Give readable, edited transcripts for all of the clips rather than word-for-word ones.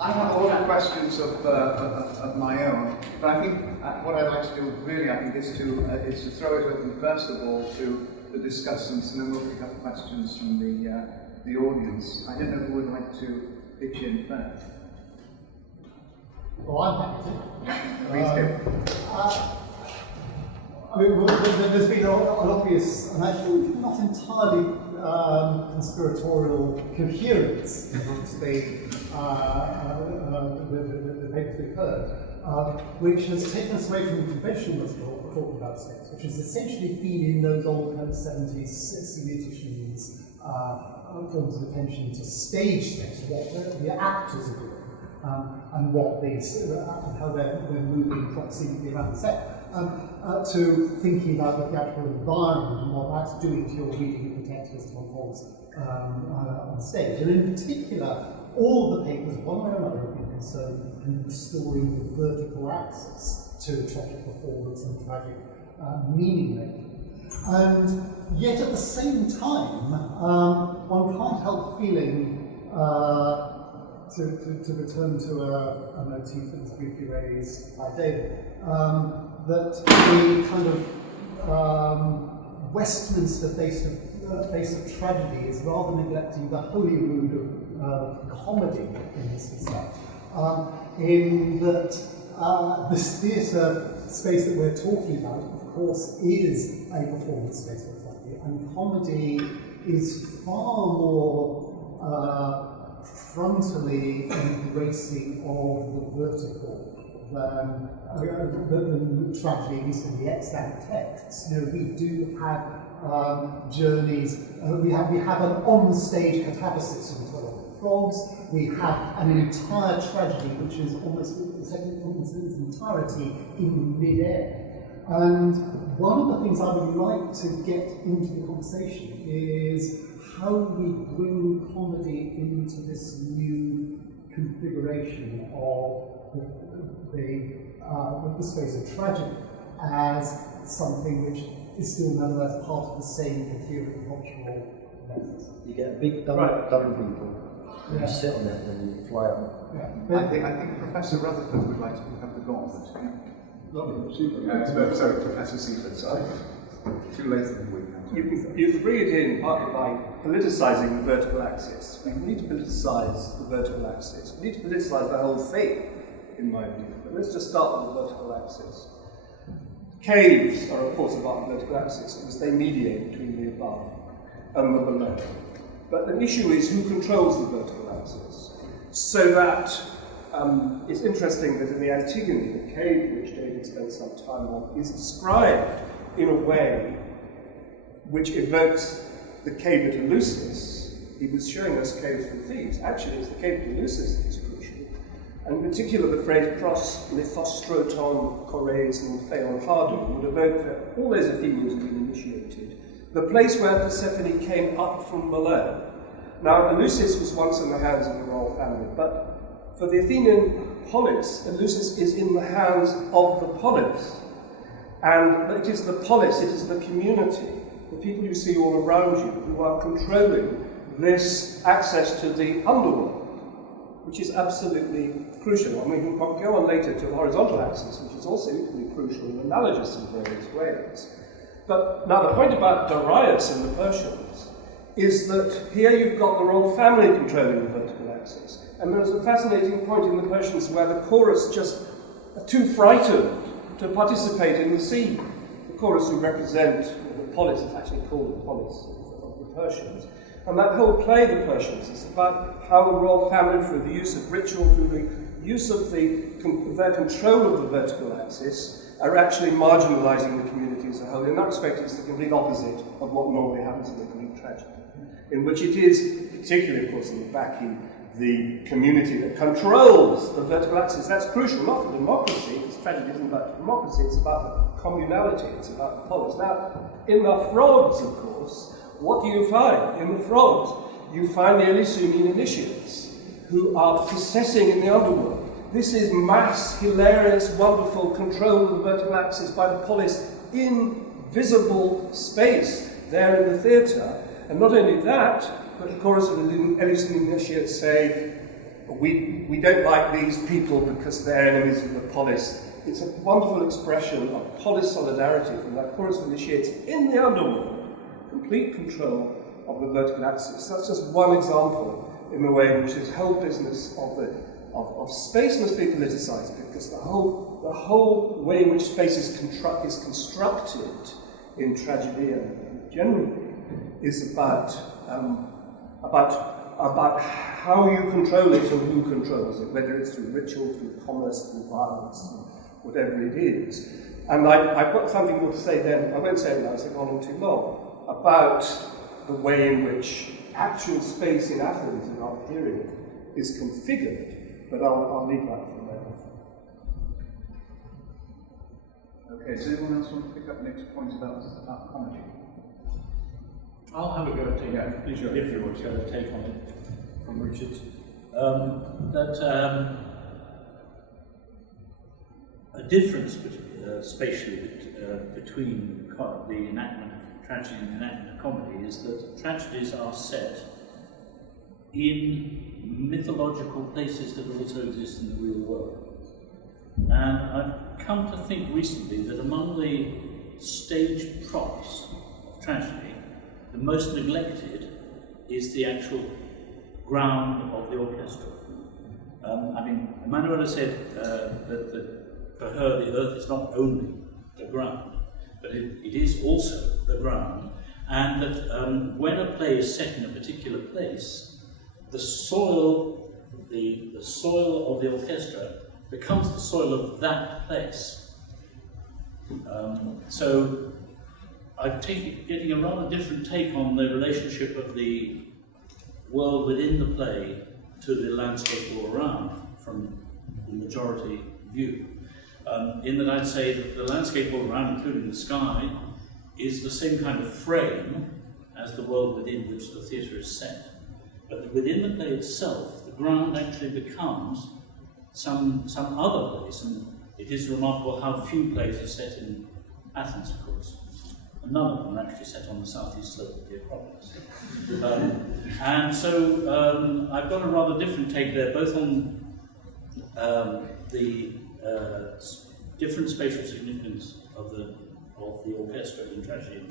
I have a lot of questions of my own, but I think what I'd like to do really, I think, is to throw it open first of all to the discussants, and then we'll pick up questions from the audience. I don't know who would like to pitch in first. Oh, I'm happy to. Please do. I mean, there's been an obvious, and actually not entirely conspiratorial coherence amongst the papers we've heard, which has taken us away from the conventional of talking about space, which has essentially been in those old kind of 70s, 60s editions, forms of attention to stage space, what the actors are doing, and what how they're moving proximity around the set. To thinking about the actual environment and what that's doing to your reading of the text as it unfolds on stage. And in particular, all the papers, one way or another, have been concerned in restoring the vertical axis to tragic performance and tragic meaning making. And yet at the same time, one can't help feeling, to return to a motif that was briefly raised by David, that the kind of Westminster face of tragedy is rather neglecting the Holyrood of comedy in this respect. In that this theatre space that we're talking about, of course, is a performance space for comedy, and comedy is far more frontally embracing of the vertical than tragedy, at least in the extant texts. You know, we do have journeys. We have an on-stage catabasis in 12 Frogs. We have an entire tragedy, which is almost in its entirety in mid-air. And one of the things I would like to get into the conversation is how we bring comedy into this new configuration of the space of tragedy as something which is still nonetheless part of the same coherent cultural lens. You get a big double people, you sit on it and you fly up. Yeah. I think Professor Rutherford would like to pick up the gauntlet. Sorry, Professor Seaford, sorry. Too late in the week. You can bring it in partly by politicising the vertical axis. We need to politicise the vertical axis. We need to politicise the whole thing, in my view. But let's just start with the vertical axis. Caves are, of course, about the vertical axis because they mediate between the above and the below. But the issue is who controls the vertical axis. So that it's interesting that in the Antigone, the cave which David spent some time on is described in a way which evokes the cave at Eleusis. He was showing us caves for thieves. Actually, it's the cave at Eleusis that is crucial. And in particular, the phrase pros lithostroton chores and theon hardum would evoke that all those Athenians had been initiated. The place where Persephone came up from below. Now, Eleusis was once in the hands of the royal family, but for the Athenian polis, Eleusis is in the hands of the polis. And it is the polis, it is the community, the people you see all around you, who are controlling this access to the underworld, which is absolutely crucial. And we can go on later to the horizontal axis, which is also equally crucial and analogous in various ways. But now the point about Darius and the Persians is that here you've got the royal family controlling the vertical axis. And there's a fascinating point in the Persians where the chorus just are too frightened to participate in the scene. The chorus who represent the polis, it's actually called the polis of the Persians. And that whole play, The Persians, is about how the royal family, through the use of ritual, through the use of their control of the vertical axis, are actually marginalising the community as a whole. In that respect, it's the complete opposite of what normally happens in a Greek tragedy, in which it is, particularly, of course, in the backing, the community that controls the vertical axis. That's crucial, not for democracy, because tragedy isn't about democracy, it's about the communality, it's about the polis. Now, in the Frogs, of course, what do you find? In the Frogs, you find the Eleusinian initiates, who are possessing in the underworld. This is mass, hilarious, wonderful control of the vertical axis by the polis in visible space there in the theatre. And not only that, but the chorus of the Eleusinian initiates say, we don't like these people because they're enemies of the polis. It's a wonderful expression of polis solidarity from Lycoris initiates in the underworld complete control of the vertical axis. That's just one example in the way in which this whole business of space must be politicized, because the whole way in which space is constructed in tragedy generally is about how you control it and who controls it, whether it's through ritual, through commerce, through violence, whatever it is. And I've got something more to say then, I won't say it now, it's gone on too long, about the way in which actual space in Athens in our period is configured, but I'll leave that for later. Okay, does anyone else want to pick up the next point about comedy? I'll have a go at taking Yeah, if sure. you want to go and take on it from Richard. A difference spatially between the enactment of tragedy and the enactment of comedy is that tragedies are set in mythological places that also exist in the real world. And I've come to think recently that among the stage props of tragedy, the most neglected is the actual ground of the orchestra. Emanuela said that for her the earth is not only the ground, but it is also the ground, and that when a play is set in a particular place, the soil of the orchestra becomes the soil of that place. So I'm getting a rather different take on the relationship of the world within the play to the landscape all around from the majority view. In that I'd say that the landscape all around, including the sky, is the same kind of frame as the world within which the theatre is set. But within the play itself, the ground actually becomes some other place, and it is remarkable how few plays are set in Athens, of course. None of them are actually set on the southeast slope of the Acropolis. And so I've got a rather different take there, both on the different spatial significance of the orchestra in tragedy,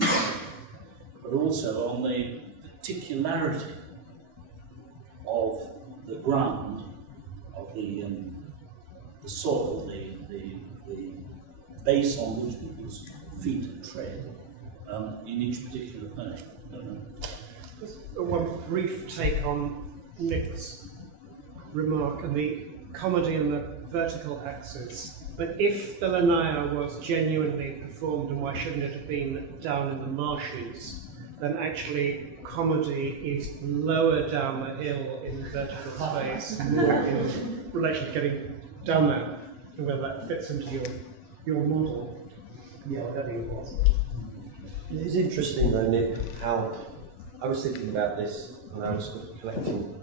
but also on the particularity of the ground, of the soil, the base on which people's feet tread in each particular play. I don't know. Just one brief take on Nick's remark and the comedy and the vertical axis. But if the Lenaya was genuinely performed, and why shouldn't it have been down in the marshes, then actually comedy is lower down the hill in vertical space, more in relation to getting down there, and whether that fits into your model. Yeah, whatever it was. It is interesting though, Nick, how I was thinking about this when I was collecting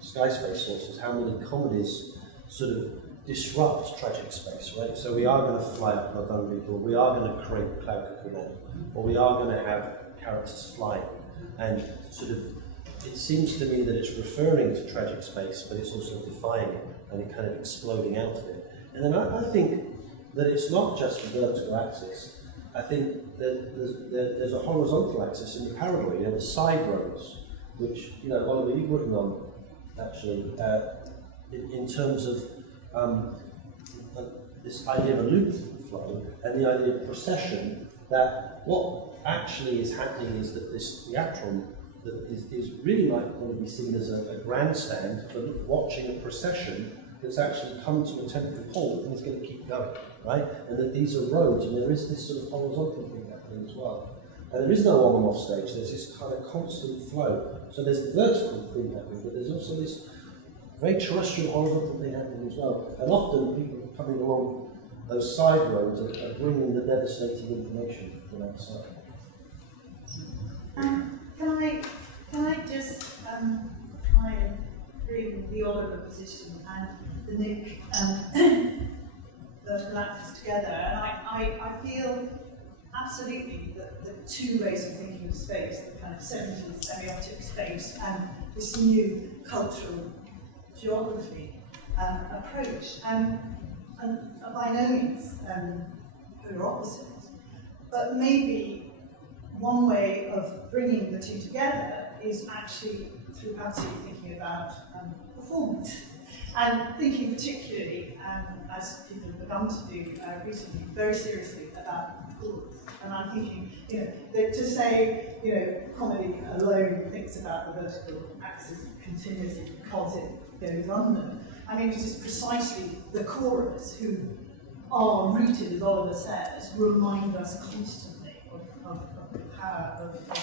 sky space sources, how many comedies sort of disrupt tragic space, right? So we are going to fly up Madame Rideau, we are going to create cloud cocoon, or we are going to have characters flying, and sort of, it seems to me that it's referring to tragic space, but it's also defying it, and it kind of exploding out of it. And then I think that it's not just the vertical axis. I think that there's a horizontal axis in the parabole, the side roads, which, Oliver, you've written on, actually, in terms of this idea of a loop flow and the idea of procession, that what actually is happening is that this theatron that is really like going to be seen as a grandstand for watching a procession that's actually come to a temporary halt and is going to keep going, right? And that these are roads, and there is this sort of horizontal thing happening as well. And there is no on and off stage, there's this kind of constant flow. So there's the vertical thing happening, but there's also this very terrestrial horizontal thing happening as well. And often people coming along those side roads are bringing the devastating information from outside. Can I just try and bring the Oliver position and the Nick vertical axis together? And I feel absolutely that the two ways of thinking of space, the kind of 70s semiotic space and this new cultural geography approach, and by no means polar opposite. But maybe one way of bringing the two together is actually through absolutely thinking about performance. And thinking particularly, as people have begun to do recently, very seriously about chorus. And I'm thinking, that to say, comedy alone thinks about the vertical axis continuously because it goes under. I mean, it is precisely the chorus who are rooted, as Oliver says, remind us constantly of the power of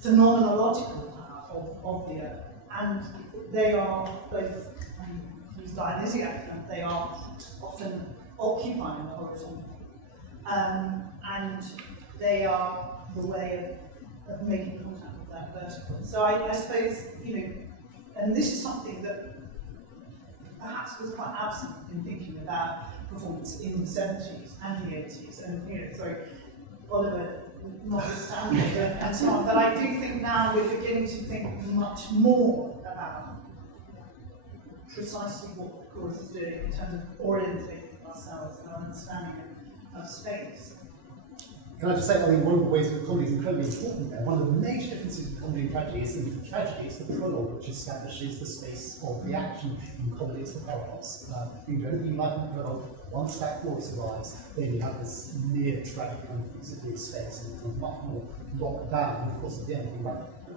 phenomenological power of the earth. And they are both, use Dionysiac, they are often occupying the horizontal. And they are the way of making contact with that vertical. So I suppose, and this is something that perhaps was quite absent in thinking about performance in the 70s and the 80s, and Oliver notwithstanding and so on. But I do think now we're beginning to think much more about precisely what the chorus is doing in terms of orientating ourselves and our understanding of space. Can I just say, one of the ways that comedy is incredibly important there, one of the major differences in comedy and tragedy is in tragedy it's the prologue which establishes the space of the action. In comedy it's the paradox. You can do anything like the prologue. Once that chorus arrives, then you have this near tragic kind of physically space and it's much more locked down. And of course, at the end,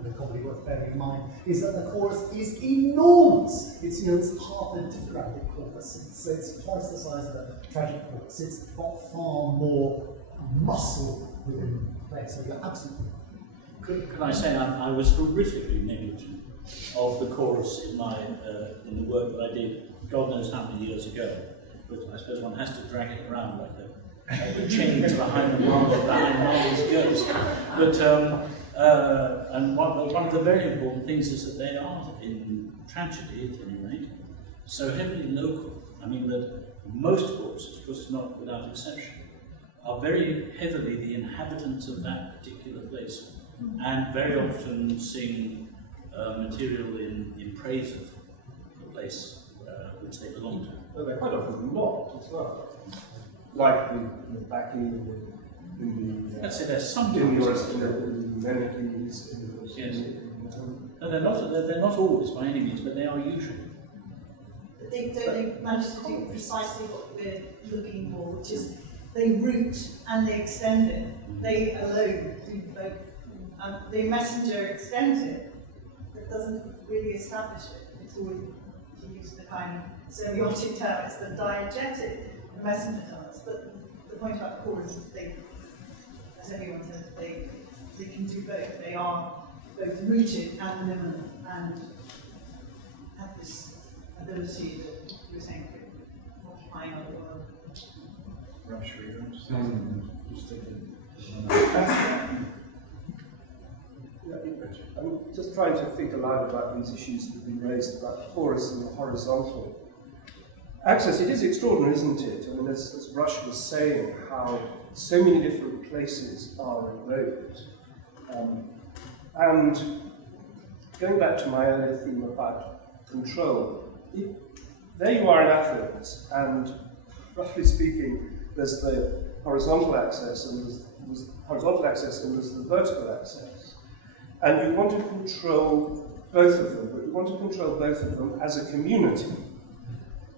the comedy worth bearing in mind is that the chorus is enormous. It's half a diphragmic chorus. It's twice the size of a tragic chorus. It's got far more muscle within the play. So you're absolutely. Could I say I was horrifically negligent of the chorus in my in the work that I did God knows how many years ago. But I suppose one has to drag it around like a chain behind the Marley's ghost. But and one of the very important things is that they are, in tragedy at any rate, so heavily local. I mean that most choruses, of course not without exception, are very heavily the inhabitants of that particular place, and very often sing material in praise of the place which they belong to. Well, they're quite often not as well. Like the backing in the I'd say there's some in the choruses. melodies. Yes. No, they're not always by any means, but they are usually. But they manage to do precisely what we're looking for, which is they root and they extend it. They alone do both. The messenger extends it, but doesn't really establish it. It's always, to use the kind of semiotic term, it's the diegetic the messenger does. But the point about the chorus is they, as everyone says, they can do both. They are both rooted and liminal and have this ability that you were saying, occupying other world. Rush readers. Just thinking. I'm just trying to think aloud about these issues that have been raised about the chorus and the horizontal access. It is extraordinary, isn't it? I mean, as Rush was saying, how so many different places are evoked. And going back to my earlier theme about control, there you are in Athens, and roughly speaking, there's the horizontal access, and there's horizontal access, and there's the vertical access. And you want to control both of them, but you want to control both of them as a community.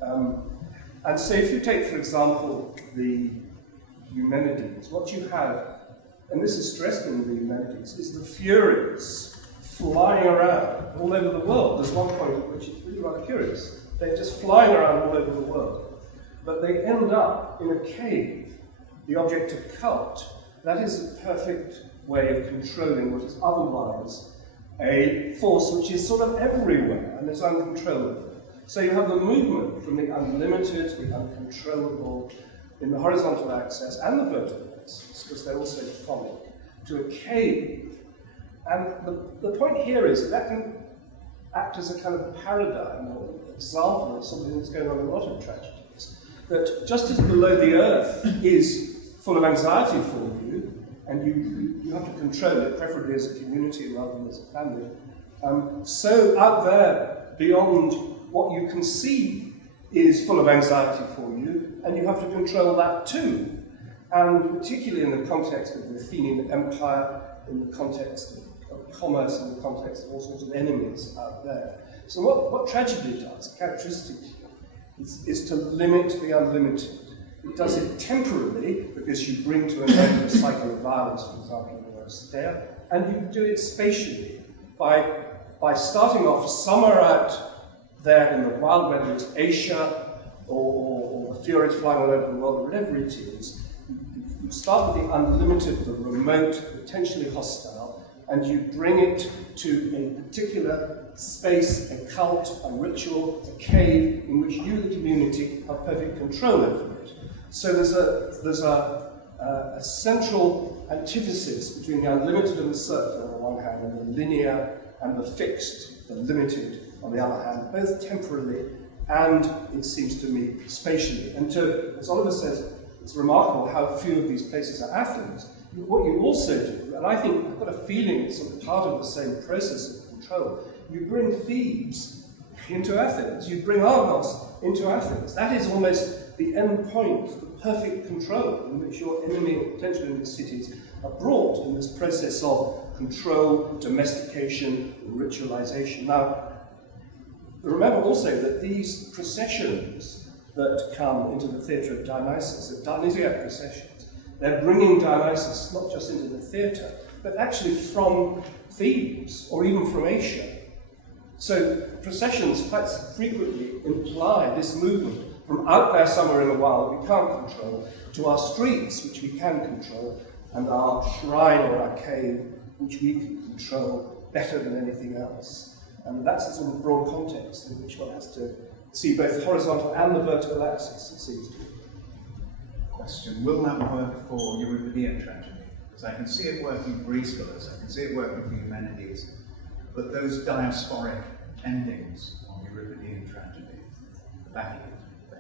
And so if you take, for example, the Eumenides, what you have, and this is stressed in the Eumenides, is the Furies flying around all over the world. There's one point at which it's really rather curious. They're just flying around all over the world. But they end up in a cave, the object of cult. That is a perfect way of controlling what is otherwise a force which is sort of everywhere and is uncontrollable. So you have the movement from the unlimited to the uncontrollable in the horizontal axis and the vertical axis, because they're also comic, to a cave. And the point here is that can act as a kind of paradigm or example of something that's going on in a lot of tragedies. That just as below the earth is full of anxiety for you, and you have to control it, preferably as a community rather than as a family, So out there, beyond what you can see, is full of anxiety for you, and you have to control that too. And particularly in the context of the Athenian Empire, in the context of commerce, in the context of all sorts of enemies out there. So what tragedy does, characteristically, is to limit the unlimited. It does it temporarily, because you bring to an end a cycle of violence, for example, in Eurystheia, and you do it spatially by starting off somewhere out there in the wild, whether it's Asia or the furies flying all over the world, whatever it is. You start with the unlimited, the remote, potentially hostile, and you bring it to a particular space, a cult, a ritual, a cave, in which you, the community, have perfect control over it. So there's a central antithesis between the unlimited and the certain on the one hand, and the linear and the fixed, the limited on the other hand, both temporally and, it seems to me, spatially. And as Oliver says, it's remarkable how few of these places are Athens. What you also do, and I think I've got a feeling it's sort of part of the same process of control, you bring Thebes into Athens, you bring Argos into Athens. That is almost the end point, the perfect control in which your enemy or potential enemy cities are brought in this process of control, domestication, ritualization. Now, remember also that these processions that come into the theatre of Dionysus, the Dionysiac processions, they're bringing Dionysus not just into the theatre, but actually from Thebes or even from Asia. So processions quite frequently imply this movement from out there somewhere in the wild we can't control to our streets, which we can control, and our shrine or our cave, which we can control better than anything else. And that's the sort of broad context in which one has to see both the horizontal and the vertical axis, it seems to me. Question, will that work for Euripidean tragedy? Because I can see it working for Aeschylus, I can see it working for Eumenides, but those diasporic endings on Euripidean tragedy, the Bacchic, the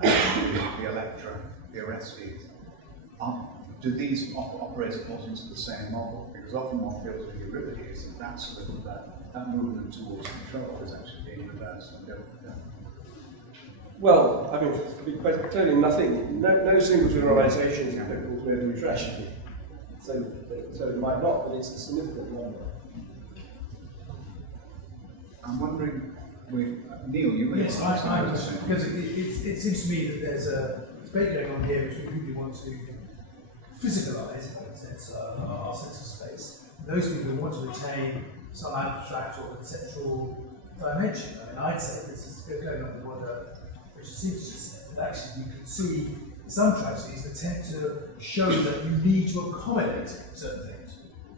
Hecuba, the Electra, the Orestes, do these operate according to the same model? Because often one feels with Euripides that that sort of that movement towards control is actually being reversed. Well, I mean, to be quite clearly, no single generalization is applicable to every tragedy. So it might not, but it's a significant number. I'm wondering, Neil, you may yes, I understand, because it seems to me that there's a debate going on here between people who want to physicalise, in a sense, our sense of space, and those people who want to retain some abstract or conceptual dimension. I mean, I'd say this is going on with what Richard Stevens just said, that actually you can see some tragedies attempt to show that you need to accommodate certain things.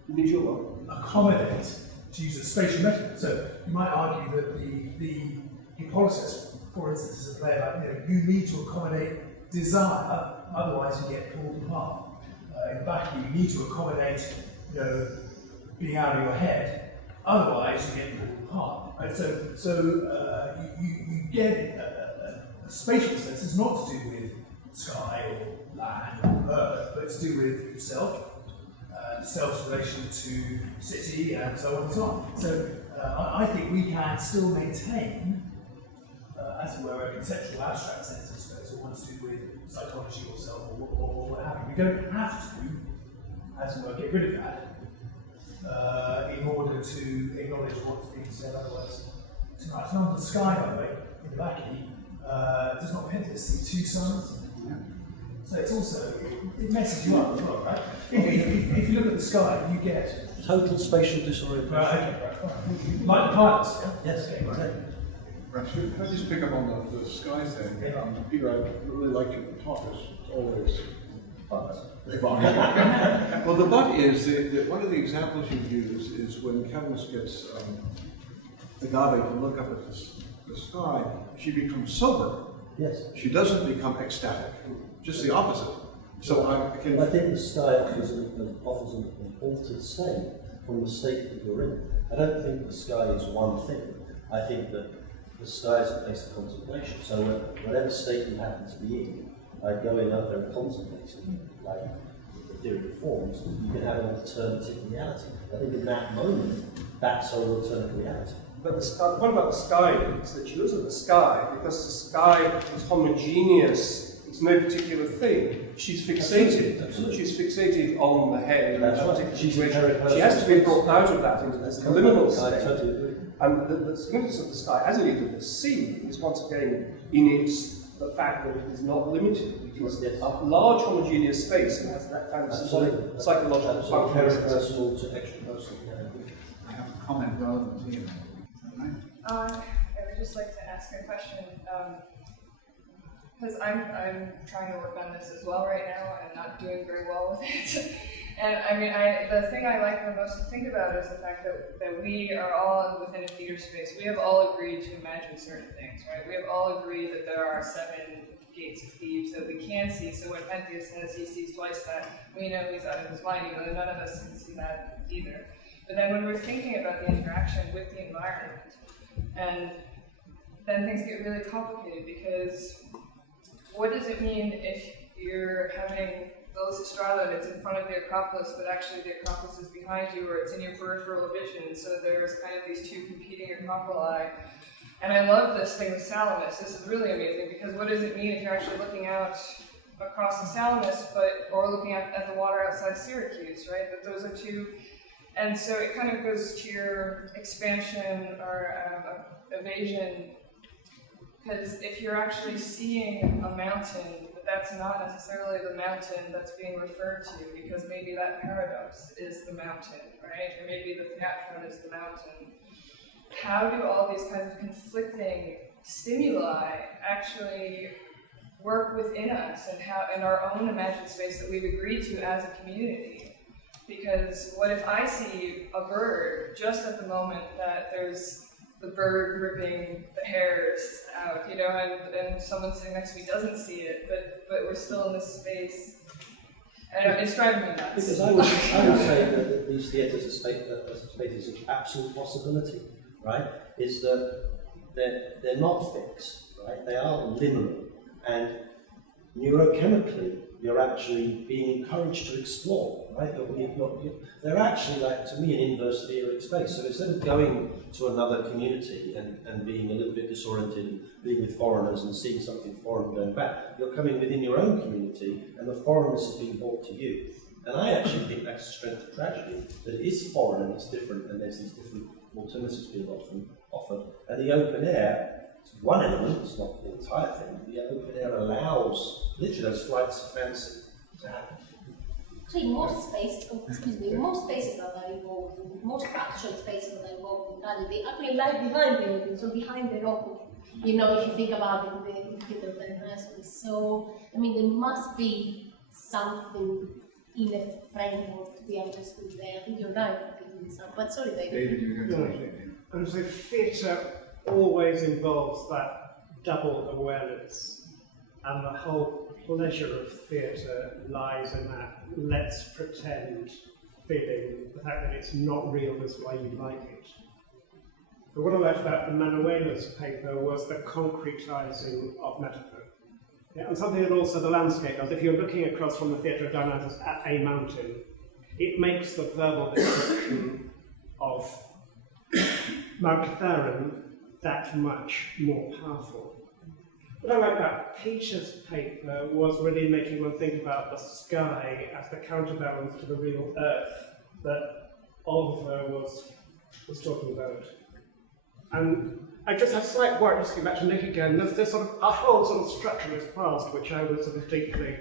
You need your what? Accommodate, to use a spatial metaphor. So you might argue that the Hippolytus, for instance, is a play about, you need to accommodate desire, otherwise you get pulled apart. In the back, you need to accommodate, being out of your head, otherwise you get pulled apart. Right? So you get a spatial sense. It's not to do with sky or land or earth, but it's to do with yourself, self's relation to city, and so on and so on. So I think we can still maintain, as it were, a conceptual abstract sense of space, or one to do with psychology or self or what have you. We don't have to, as it were, get rid of that in order to acknowledge what's being said otherwise tonight. And on the sky, by the way, in the back here, does not Pentheus see two suns? So it's also, it messes you up as well, right? If you look at the sky, you get Total spatial disorientation. right, like the pilots. Yes, Okay, right. Can I just pick up on the sky thing? Peter, I really like your talk as always. Well, the but is that one of the examples you use is when Cadmus gets Agave to look up at the sky, she becomes sober. Yes. She doesn't become ecstatic, just the opposite. So I think the sky offers an altered state from the state that you're in. I don't think the sky is one thing. I think that the sky is a place of contemplation. So whatever state you happen to be in, like going out there and contemplating, like the theory of forms, you can have an alternative reality. I think in that moment, that's our alternative reality. But the sky, what about the sky? It's that she looks at the sky, because the sky is homogeneous, it's no particular thing. She's fixated. Absolutely. She's fixated on the head in That's that right. particular She's situation. very She has to be brought out of that into this liminal I state. totally agree. And the significance of the sky, as indeed of the sea, is once again in its the fact that it is not limited. It is Yes. a large homogeneous space and has that kind of Absolutely. psychological Absolutely. function. Personal to extra-personal. Yeah, I agree. I have a comment relevant to you. Is that right? I would just like to ask a question, because I'm trying to work on this as well right now and not doing very well with it. And I mean, the thing I like the most to think about is the fact that we are all within a theater space. We have all agreed to imagine certain things, right? We have all agreed that there are 7 gates of Thebes that we can see. So when Pentheus says he sees twice that, we know he's out of his mind, even though none of us can see that either. But then when we're thinking about the interaction with the environment, and then things get really complicated, because what does it mean if you're having Lysistrata and it's in front of the Acropolis, but actually the Acropolis is behind you, or it's in your peripheral vision, so there's kind of these 2 competing Acropoli. And I love this thing with Salamis. This is really amazing, because what does it mean if you're actually looking out across the Salamis, or looking at the water outside Syracuse, right? That those are 2. And so it kind of goes to your expansion or evasion, because if you're actually seeing a mountain, but that's not necessarily the mountain that's being referred to, because maybe that paradox is the mountain, right? Or maybe the theatron is the mountain. How do all these kinds of conflicting stimuli actually work within us, and how in our own imagined space that we've agreed to as a community? Because what if I see a bird just at the moment that there's the bird ripping the hairs out, you know, and someone sitting next to me doesn't see it, but we're still in this space. And it's driving me nuts. Because I would say that these theatres are spaces of absolute possibility, right? Is that they're not fixed, right? They are liminal, and neurochemically you're actually being encouraged to explore, right? They're actually, like, to me, an inverse theoric space. So instead of going to another community and being a little bit disoriented, being with foreigners and seeing something foreign going back, you're coming within your own community, and the foreignness is being brought to you. And I actually think that's the strength of tragedy, that it is foreign and it's different, and there's these different alternatives being offered. And the open air, it's one element, it's not the entire thing. The open air allows literally those flights of fancy to happen. Actually, most spaces that are involved, most actual spaces that are involved in reality actually lie behind the audience, or behind the rock. You know, if you think about it, the theater of Dionysus. So, I mean, there must be something in a framework to be understood there. I think you're right. But sorry, David. David, you were going to say And so theatre always involves that double awareness, and the whole pleasure of theatre lies in that let's pretend feeling, the fact that it's not real is why you like it. But what I liked about Manuela's paper was the concretizing of metaphor. Yeah, and something that also the landscape does. If you're looking across from the Theatre of Dionysus at a mountain, it makes the verbal description of Mount Theron that much more powerful. What I like about Peter's paper was really making one think about the sky as the counterbalance to the real earth that Oliver was talking about. And I just have slight worry, just going back to Nick again, there's this sort of a whole sort of structuralist past which I was sort of deeply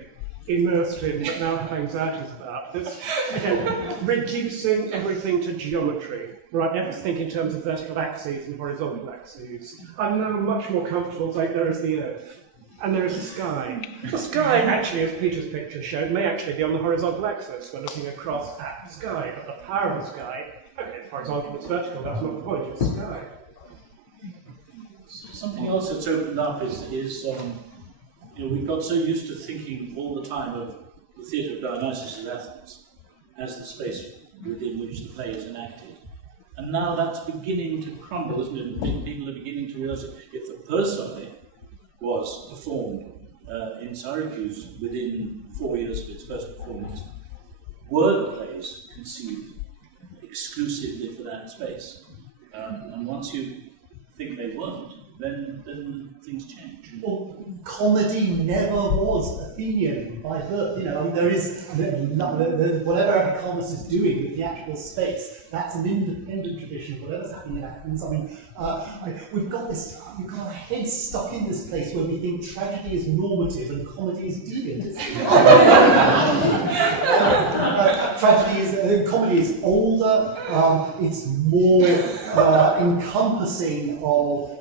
immersed in, but now have anxieties about. This, again, reducing everything to geometry. Right, never think in terms of vertical axes and horizontal axes. I'm now much more comfortable saying there is the Earth, and there is the sky. The sky, actually, as Peter's picture showed, may actually be on the horizontal axis. We're looking across at the sky, but the power of the sky, okay, it's horizontal, it's vertical, that's not the point, it's sky. Something else that's opened up is you know, we've got so used to thinking all the time of the Theatre of Dionysus in Athens as the space within which the play is enacted. And now that's beginning to crumble, isn't it? People are beginning to realise that if the Persephone was performed in Syracuse within 4 years of its first performance, were plays conceived exclusively for that space. And once you think they weren't, then things change. Well, comedy never was Athenian by birth. You know, I mean, there is whatever Comus is doing with the actual space. That's an independent tradition. Whatever's happening in Athens. I mean, we've got our heads stuck in this place where we think tragedy is normative and comedy is deviant. Comedy is older. It's more encompassing of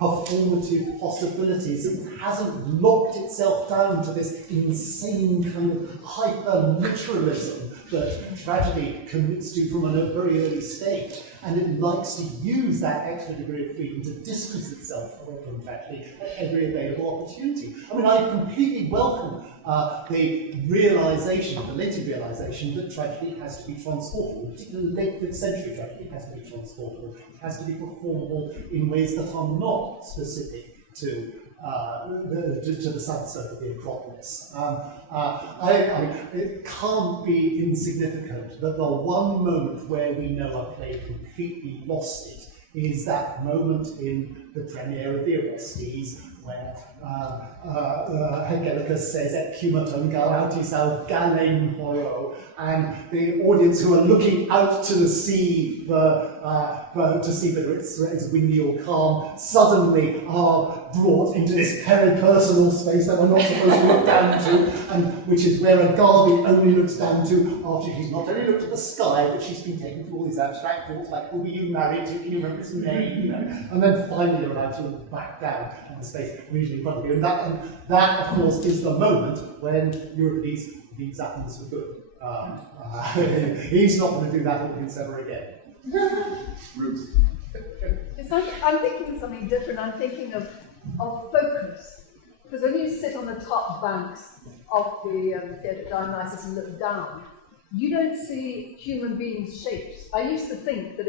performative possibilities. It hasn't locked itself down to this insane kind of hyper-literalism that tragedy commits to from a very early stage, and it likes to use that extra degree of freedom to distance itself from tragedy at every available opportunity. I mean, I completely welcome the later realization that tragedy has to be transportable, particularly late 5th century tragedy has to be transportable. It has to be performable in ways that are not specific to the south side of the Acropolis. It can't be insignificant that the one moment where we know a play completely lost it is that moment in the premiere of the Orestes where Hegelicus says "Ekumeton galautis au galein hoio," and the audience who are looking out to the sea to see whether it's windy or calm suddenly are brought into this peripersonal space that we're not supposed to look down to, and which is where Agave only looks down to after she's not only looked at the sky, but she's been taken through all these abstract thoughts like, who were you married to, can you remember his name, you know, and then finally you're allowed to look back down at the space immediately in front of you. And that, of course, is the moment when Euripides leaves Athens for good. He's not going to do that with Greece ever again. Ruth. I'm thinking of something different. I'm thinking of focus. Because when you sit on the top banks of the Theatre Dionysus and look down, you don't see human beings' shapes. I used to think that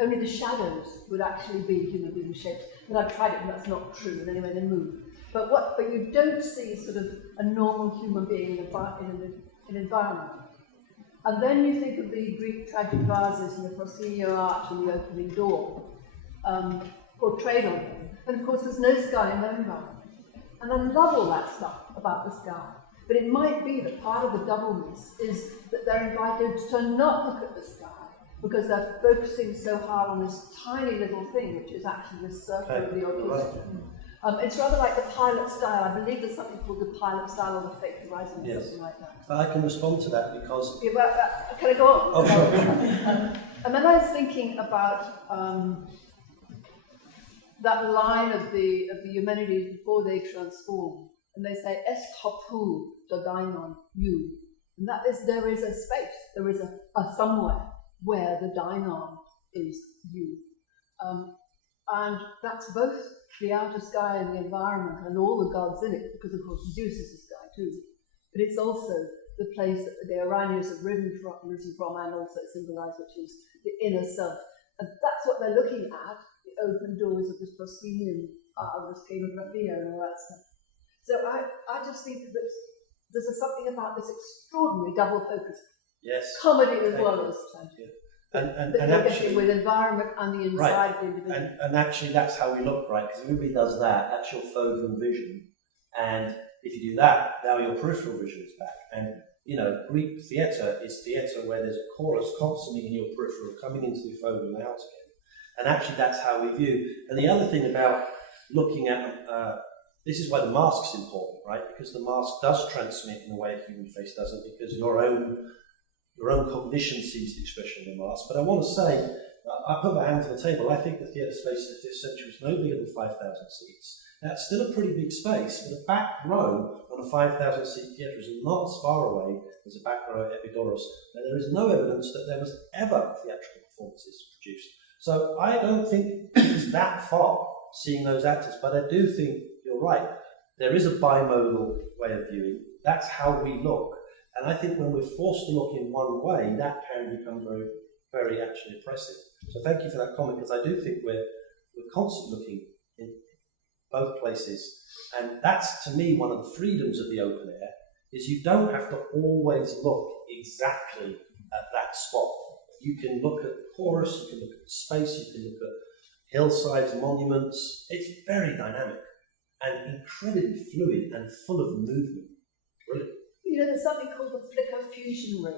only the shadows would actually be human being shapes, but I've tried it and that's not true. And anyway, they move. But you don't see sort of a normal human being in an environment. And then you think of the Greek tragic vases and the proscenio arch and the opening door portrayed on them. And of course, there's no sky in their environment. And I love all that stuff about the sky. But it might be that part of the doubleness is that they're invited to not look at the sky because they're focusing so hard on this tiny little thing, which is actually the circle of the orchestra. It's rather like the pilot style. I believe there's something called the pilot style or the fake horizon, or something like that. I can respond to that because... Yeah, can I go on? Oh, sure. And then I was thinking about that line of the Eumenides before they transform. And they say, "Est hopu to dainon, you." And that is, there is a space, there is a somewhere where the dainon is you. And that's both the outer sky and the environment and all the gods in it, because of course Zeus is the sky too. But it's also the place that the Iranians have risen from and also symbolized, which is the inner self. And that's what they're looking at, the open doors of this proscenium, of the schemagraphia and all that stuff. So I just think that there's something about this extraordinary double focus. Yes. Comedy as well as tragedy. And that you're actually, getting with environment and the inside of the individual. And actually that's how we look, right? Because if everybody does that, that's your foveal vision. And if you do that, now your peripheral vision is back. And, you know, Greek theatre is theatre where there's a chorus constantly in your peripheral coming into the foveal and out again. And actually that's how we view. And the other thing about looking at, this is why the mask's important, right? Because the mask does transmit in a way a human face doesn't, because your own cognition sees the expression of the mask. But I want to say, I put my hand on the table, I think the theatre space in the 5th century was no bigger than 5,000 seats. That's still a pretty big space, but a back row on a 5,000 seat theatre is not as far away as a back row at Epidaurus, and there is no evidence that there was ever theatrical performances produced. So I don't think it's that far seeing those actors, but I do think you're right. There is a bimodal way of viewing. That's how we look. And I think when we're forced to look in one way, that can become very, very actually oppressive. So thank you for that comment, because I do think we're constantly looking in both places. And that's, to me, one of the freedoms of the open air, is you don't have to always look exactly at that spot. You can look at the chorus, you can look at the space, you can look at hillsides, monuments. It's very dynamic and incredibly fluid and full of movement. Brilliant. You know, there's something called the flicker fusion rate.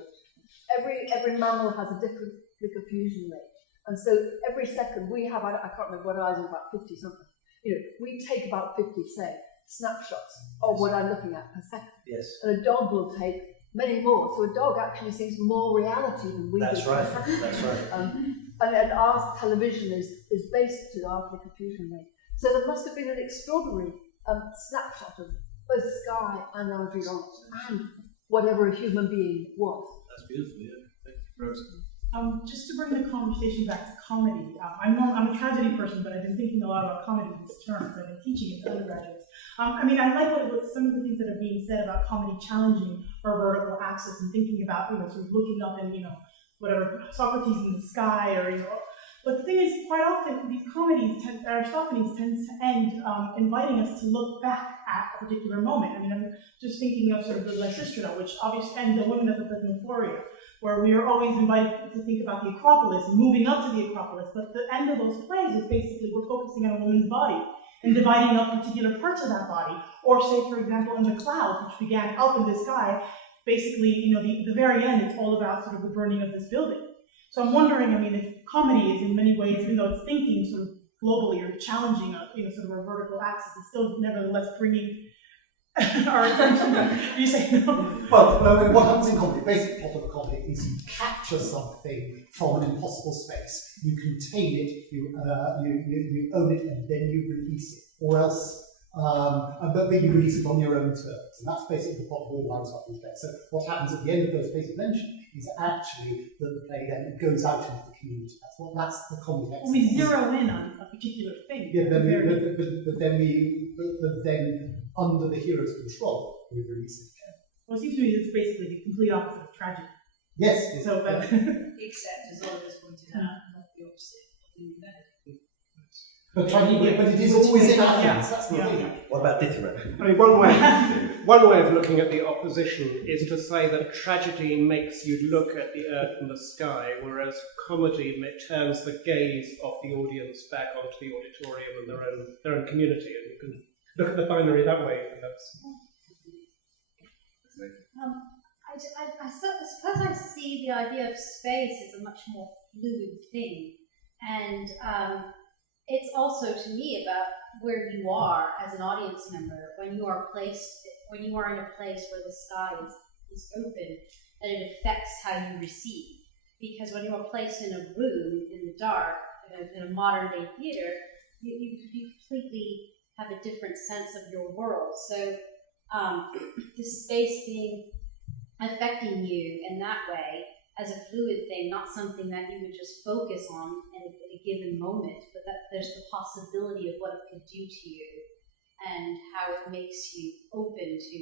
Every mammal has a different flicker fusion rate. And so every second we have, I can't remember what I was, about 50 something. You know, we take about 50, say, snapshots of what I'm looking at per second. Yes. And a dog will take many more. So a dog actually sees more reality than we do. That's right. That's right. And our television is based to our flicker fusion rate. So there must have been an extraordinary snapshot of both sky and our environment and whatever a human being was. That's beautiful, yeah. Thank you, Rose. Just to bring the conversation back to comedy, I'm a tragedy person, but I've been thinking a lot about comedy in these terms. I've been teaching it to undergraduates. I mean, I like what some of the things that are being said about comedy challenging our vertical axis and thinking about, sort of looking up and, whatever, Socrates in the sky, or, But the thing is, quite often, these comedies, Aristophanes tends to end inviting us to look back at a particular moment. I mean, I'm just thinking of sort of the Lysistrata, which obviously ends the Women of the Plethysmophoria, where we are always invited to think about the Acropolis, moving up to the Acropolis. But the end of those plays is basically we're focusing on a woman's body and dividing up particular parts of that body. Or say, for example, in The Clouds, which began up in the sky, basically, the very end, it's all about sort of the burning of this building. So I'm wondering, if comedy is in many ways, even though it's thinking sort of globally or challenging sort of our vertical axis, it's still nevertheless bringing our attention. You say no? Well, what happens in comedy, the basic plot of comedy is you capture something from an impossible space, you contain it, you own it, and then you release it. Or else, but you release it on your own terms. And that's basically the plot of all Aristotle's plays. So what happens at the end of those plays you mentioned is actually that the play then goes out into the community. That's the comedy. We zero in on a particular thing. Yeah, but then under the hero's control, we release it again. Well, it seems to me it's basically the complete opposite of tragedy. Yes. So, except, as Oliver's pointed out, not the opposite of the negative. But it is always in Athens, that's the thing. What about Dithyramb? I mean, one way of looking at the opposition is to say that tragedy makes you look at the earth and the sky, whereas comedy turns the gaze of the audience back onto the auditorium and their own community, and you can look at the binary that way. I suppose I see the idea of space as a much more fluid thing, and it's also, to me, about where you are as an audience member when you are in a place where the sky is open, and it affects how you receive. Because when you are placed in a room in the dark in a modern day theater, you completely have a different sense of your world. So the space affecting you in that way as a fluid thing, not something that you would just focus on at a given moment, but that there's the possibility of what it could do to you and how it makes you open to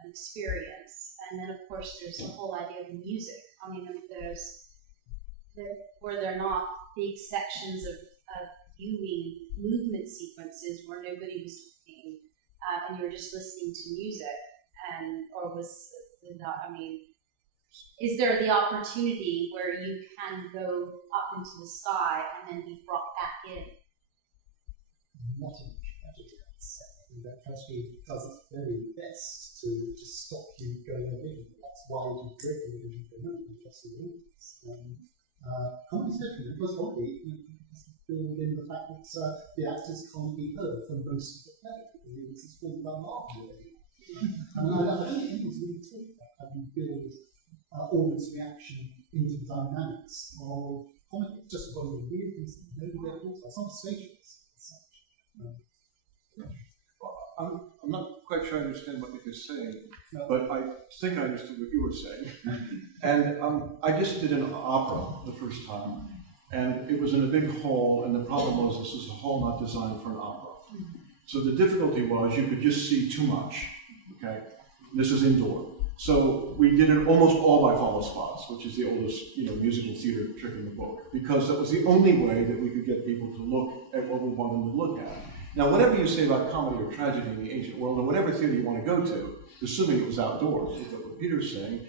an experience. And then, of course, there's the whole idea of music. Where there are not big sections of viewing movement sequences where nobody was talking and you're just listening to music, is there the opportunity where you can go up into the sky and then be brought back in? Not in tragedy, I'd say. That tragedy does its very best to stop you going away. That's why you break the vision for a moment and trust the audience. Comedy's different because comedy is built in the fact that the actors can't be heard for most of the play because it's a form of marketing. And I don't think anyone's really talked about how you build audience reaction into the dynamics of comedy. It's just one of the weird things that nobody ever talks about. It's not spatial as such. I'm not quite sure I understand what you're saying, but I think I understood what you were saying. And I just did an opera the first time, and it was in a big hall, and the problem was this was a hall not designed for an opera. So the difficulty was you could just see too much, okay? This is indoor. So we did it almost all by follow spots, which is the oldest musical theater trick in the book, because that was the only way that we could get people to look at what we wanted them to look at. Now, whatever you say about comedy or tragedy in the ancient world, or whatever theater you want to go to, assuming it was outdoors, is what Peter's saying,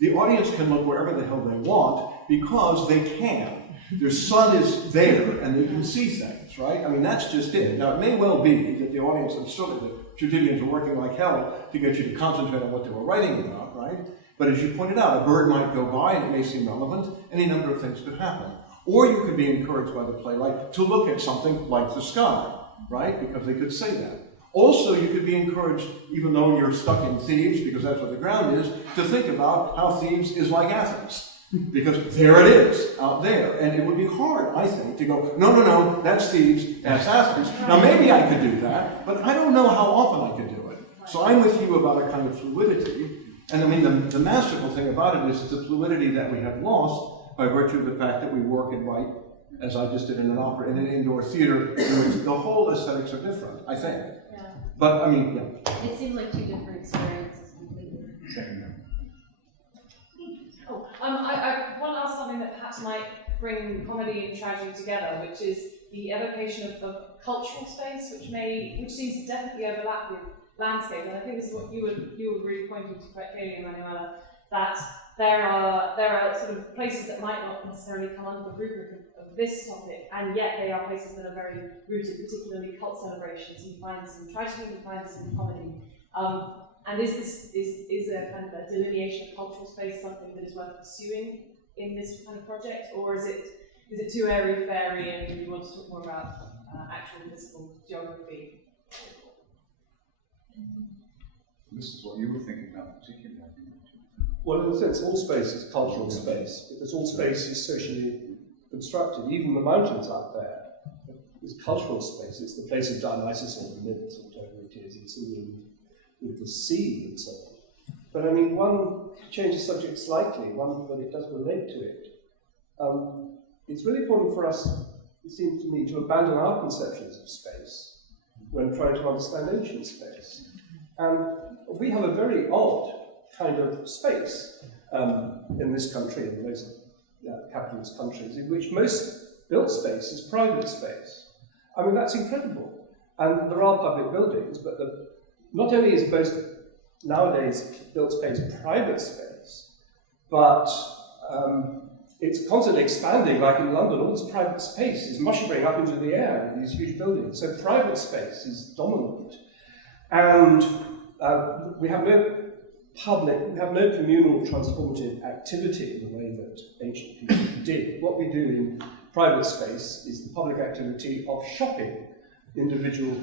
the audience can look wherever the hell they want because they can. Their sun is there and they can see things, right? I mean, that's just it. Now, it may well be that the audience, and certainly the Tragedians were working like hell to get you to concentrate on what they were writing about, right? But as you pointed out, a bird might go by and it may seem relevant. Any number of things could happen. Or you could be encouraged by the playwright to look at something like the sky, right? Because they could say that. Also, you could be encouraged, even though you're stuck in Thebes, because that's what the ground is, to think about how Thebes is like Athens. Because there it is, out there. And it would be hard, I think, to go, no, that's Thebes, that's Athens. Now, maybe I could do that, but I don't know how often I could do it. So I'm with you about a kind of fluidity. And I mean, the masterful thing about it is the fluidity that we have lost by virtue of the fact that we work and write, as I just did in an opera, in an indoor theater, in which the whole aesthetics are different, I think. Yeah. But, I mean, yeah. It seems like two different experiences completely. Oh, I want to ask something that perhaps might bring comedy and tragedy together, which is the evocation of cultural space, which seems to definitely overlap with landscape. And I think this is what you were really pointing to quite clearly, Emanuela, that there are sort of places that might not necessarily come under the rubric of this topic, and yet they are places that are very rooted, particularly cult celebrations. You find this in tragedy, you find this in comedy. And is a kind of a delineation of cultural space something that is worth pursuing in this kind of project, or is it too airy-fairy and you want to talk more about actual physical geography? This is what you were thinking about particularly, I think. Well, in a sense, all space is cultural space, because all space is socially constructed. Even the mountains out there is cultural space. It's the place of Dionysus or the nymphs, or whatever it is. It's in with the sea and so on. But I mean, one changes subject slightly, but it does relate to it. It's really important for us, it seems to me, to abandon our conceptions of space when trying to understand ancient space. And we have a very odd kind of space in this country, in most capitalist countries, in which most built space is private space. I mean, that's incredible. And there are public buildings, but not only is most nowadays built space private space, but it's constantly expanding, like in London. All this private space is mushrooming up into the air in these huge buildings. So private space is dominant. And we have no communal transformative activity in the way that ancient people did. What we do in private space is the public activity of shopping, individual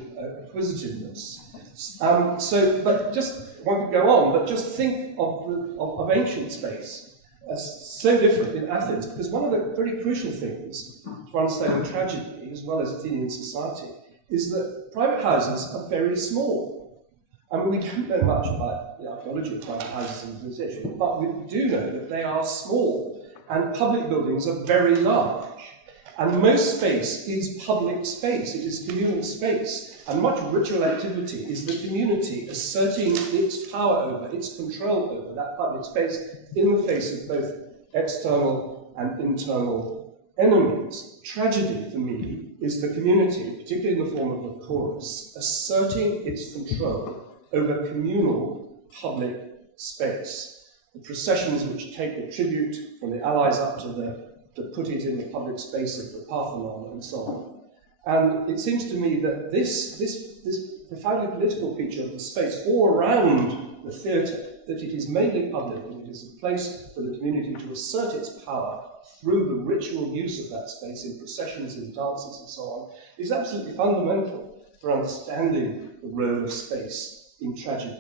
acquisitiveness. But just one could go on, but just think of ancient space as so different in Athens, because one of the very crucial things to understand tragedy, as well as Athenian society, is that private houses are very small. I mean, we don't know much about the archaeology of private houses in civilization, but we do know that they are small, and public buildings are very large. And most space is public space, it is communal space, and much ritual activity is the community asserting its power over, its control over that public space in the face of both external and internal enemies. Tragedy, for me, is the community, particularly in the form of a chorus, asserting its control over communal public space. The processions which take the tribute from the allies up to put it in the public space of the Parthenon and so on. And it seems to me that this profoundly political feature of the space all around the theatre, that it is mainly public and it is a place for the community to assert its power through the ritual use of that space in processions, in dances and so on, is absolutely fundamental for understanding the role of space in tragedy.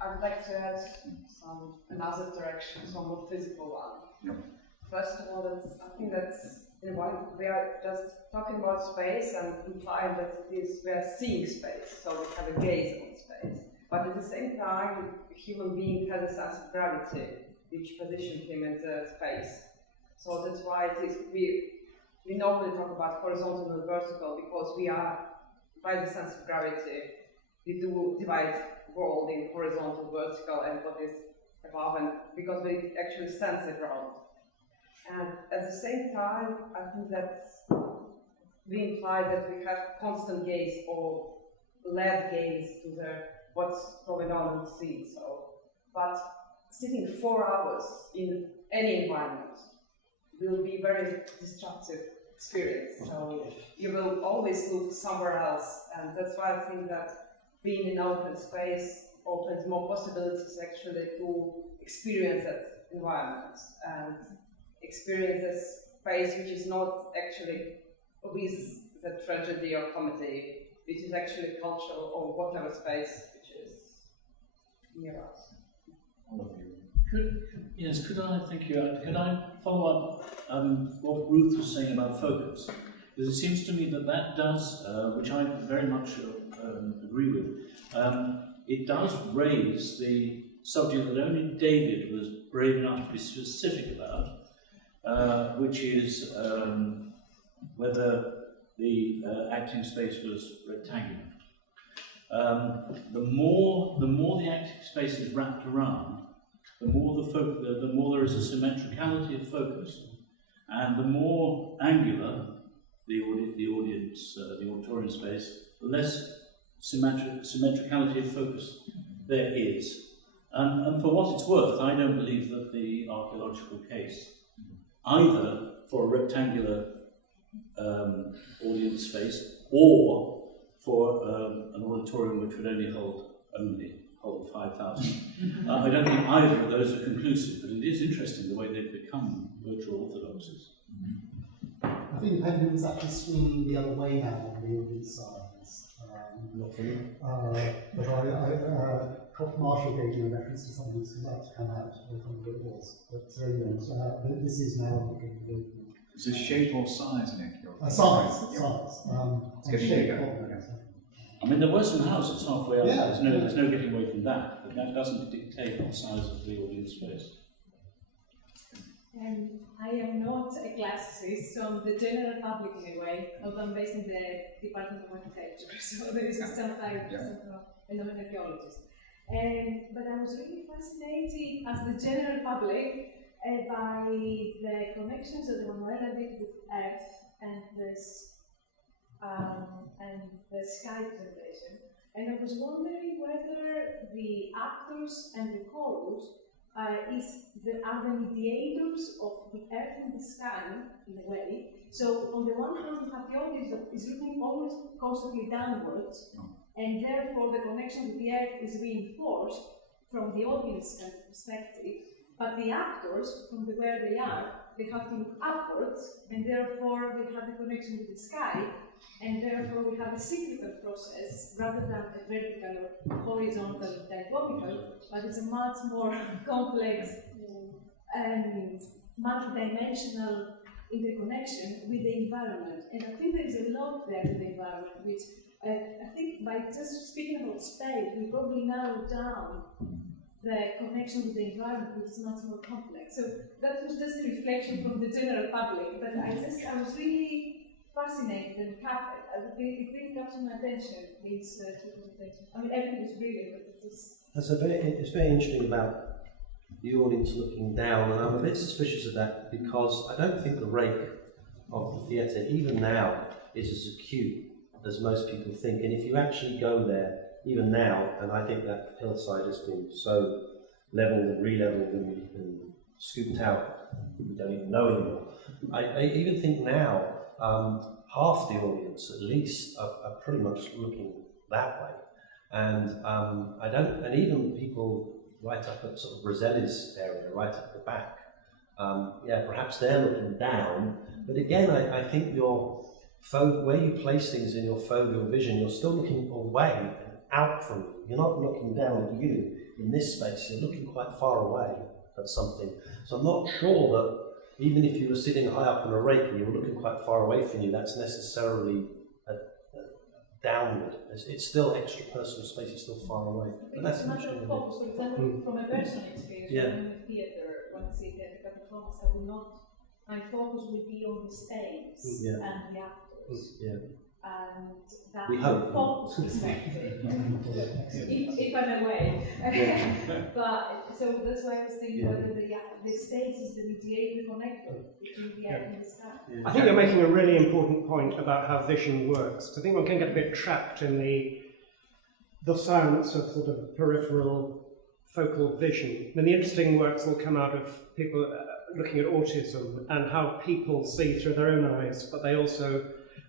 I would like to add another direction, some more physical one. Yep. First of all, I think that's we are just talking about space and implying that we are seeing space, so we have a gaze on space. But at the same time, a human being has a sense of gravity, which positions him in the space. So that's why we normally talk about horizontal and vertical, because we are, by the sense of gravity, we do divide world in horizontal, vertical, and what is above, and because we actually sense the ground. And at the same time, I think that we imply that we have constant gaze or lead gaze to what's going on the scene. So, but sitting 4 hours in any environment will be very destructive experience. So you will always look somewhere else, and that's why I think that being in open space opens more possibilities actually to experience that environment and experience a space which is not actually with the tragedy or comedy, which is actually cultural or whatever space which is near us. Could I follow up what Ruth was saying about focus? Because it seems to me that does, which I very much agree with, it does raise the subject that only David was brave enough to be specific about, which is whether the acting space was rectangular. The more the acting space is wrapped around, the more there is a symmetricality of focus, and the more angular the auditorium space, the less symmetricality of focus there is. And for what it's worth, I don't believe that the archaeological case, either for a rectangular audience space or for an auditorium which would only hold 5,000. I don't think either of those are conclusive, but it is interesting the way they've become virtual orthodoxies. I think the pendulum is actually swinging the other way now on the audience sides. Not for me. But Prof. Marshall gave you a reference to something that's about to come out. I can't remember what it was. But this is now looking good. Is it shape or size, Nick? Size. It's getting bigger. I mean, there were some houses halfway up. Yeah. There's no getting away from that, but that doesn't dictate the size of the audience space. I am not a classicist, so I'm the general public in a way, although I'm based in the Department of Architecture, so there is some type of phenomenon archaeologist. But I was really fascinated as the general public by the connections that Emanuela did with Earth and the sky presentation. And I was wondering whether the actors and the chorus are the mediators of the earth and the sky in a way. So on the one hand, the audience is looking always constantly downwards, and therefore the connection with the earth is reinforced from the audience perspective. But the actors, from where they are, they have to look upwards, and therefore they have the connection with the sky, and therefore we have a cyclical process rather than a vertical or horizontal dichotomical, but it's a much more complex multi-dimensional interconnection with the environment. And I think there is a lot there with the environment, which I think by just speaking about space, we probably narrow down the connection with the environment, which is much more complex. So that was just a reflection from the general public, but I was really fascinated and it really captured my attention, these two presentations. I mean, everything was brilliant, but it's very interesting about the audience looking down, and I'm a bit suspicious of that because I don't think the rake of the theatre, even now, is as acute as most people think. And if you actually go there, even now, and I think that hillside has been so leveled and re-leveled and scooped out, we don't even know anymore. I even think now, half the audience, at least, are pretty much looking that way. And and even people right up at sort of Roselli's area, right up the back, perhaps they're looking down. But again, I think where you place things in your foveal vision, you're still looking away and out from you. You're not looking down at you in this space, you're looking quite far away at something. So I'm not sure that even if you were sitting high up on a rake and you were looking quite far away from you, that's necessarily downward. It's still extra personal space, it's still far away. But that's a matter of focus. For example, from a personal experience, when I'm in the theatre, when I see theatre performance, I will not, my focus will be on the stage and the actors. And that we hope. Focus perspective, if I'm away. But so that's why I was thinking whether the stage is the mediator connector between the act and the sky. I think you're making a really important point about how vision works. I think one can get a bit trapped in the the science of sort of peripheral focal vision. And the interesting works will come out of people looking at autism and how people see through their own eyes, but they also